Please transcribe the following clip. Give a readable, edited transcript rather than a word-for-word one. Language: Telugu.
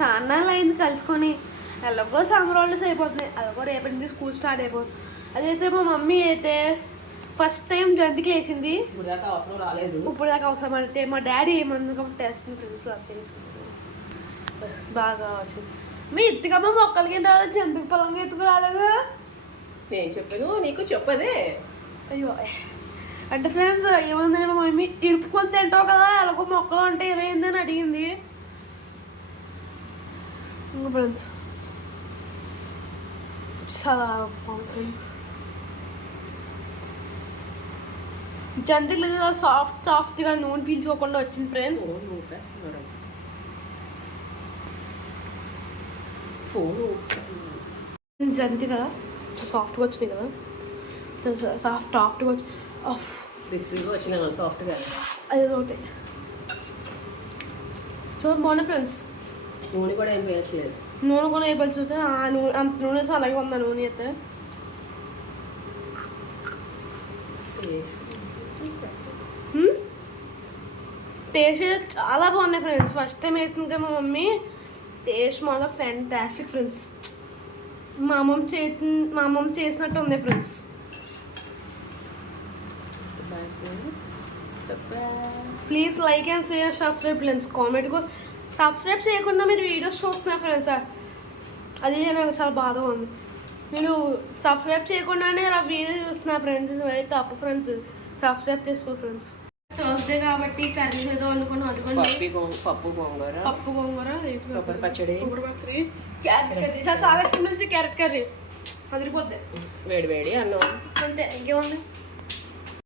చాలా అయింది కలుసుకొని. ఎలాగో సమ్మర్ హాలిడేస్ అయిపోతున్నాయి, ఎలాగో రేపటి నుంచి స్కూల్ స్టార్ట్ అయిపోతుంది. అదైతే మా మమ్మీ అయితే ఫస్ట్ టైం జంతికి వేసింది, ఇప్పుడు దాకా అవసరం పడితే మా డాడీ ఏమన్నా కాబట్టి వేస్తుంది ఫ్రెండ్స్. బాగా వచ్చింది. మీ ఎత్తుకమ్మ మొక్కలకి రాలేదు, జంతికి పొలంగా ఎత్తుకు రాలేదు. నేను చెప్పాను నీకు చెప్పదే. అయ్యో అంటే ఫ్రెండ్స్ ఏమైంది, మా మమ్మీ ఇరుపుకొని తింటావు కదా ఎలాగో మొక్కలు అంటే ఏమైందని అడిగింది ఫ్రెండ్స్. చాలా బాగుంది ఫ్రెండ్స్. జంతికి లేదా సాఫ్ట్గా నూనె పీల్చుకోకుండా వచ్చింది ఫ్రెండ్స్. జంతి కదా సాఫ్ట్గా వచ్చినాయి కదా, సాఫ్ట్గా వచ్చి క్రిస్పీగా వచ్చినా సాఫ్ట్గా అది ఒకటి సో బాగున్నాయి ఫ్రెండ్స్. నూనె కూడా ఏం వేయట్లేదు, నూనె కూడా వేయాల్సి వస్తే ఆ నూనె అంత నూనె అలాగే ఉందా నూనె అయితే. టేస్ట్ అయితే చాలా బాగున్నాయి ఫ్రెండ్స్. ఫస్ట్ టైం వేసింది కదా మా మమ్మీ, టేస్ట్ మాత్రం ఫ్యాంటాస్టిక్ ఫ్రెండ్స్. మా అమ్మమ్మ చేసినట్టు ఉంది friends. Please like and share subscribe friends. Comment subscribe చేయకుండా మీరు వీడియోస్ చూస్తున్నారు ఫ్రెండ్స్, అది నాకు చాలా బాధగా ఉంది. నేను సబ్స్క్రైబ్ చేయకుండానే ఆ వీడియో చూస్తున్నా ఫ్రెండ్స్, అది తప్పు ఫ్రెండ్స్. సబ్స్క్రైబ్ చేసుకో ఫ్రెండ్స్. థర్స్డే కాబట్టి కర్రీ ఏదో వండుకొని అందుకోండి. పప్పు గోంగూర కొబ్బరి పచ్చడి క్యారెట్ కర్రీ చాలా సింపుల్. క్యారెట్ కర్రీ అదిరిపోద్ది, వేడి వేడి అన్నం అంతే ఇంకేముంది.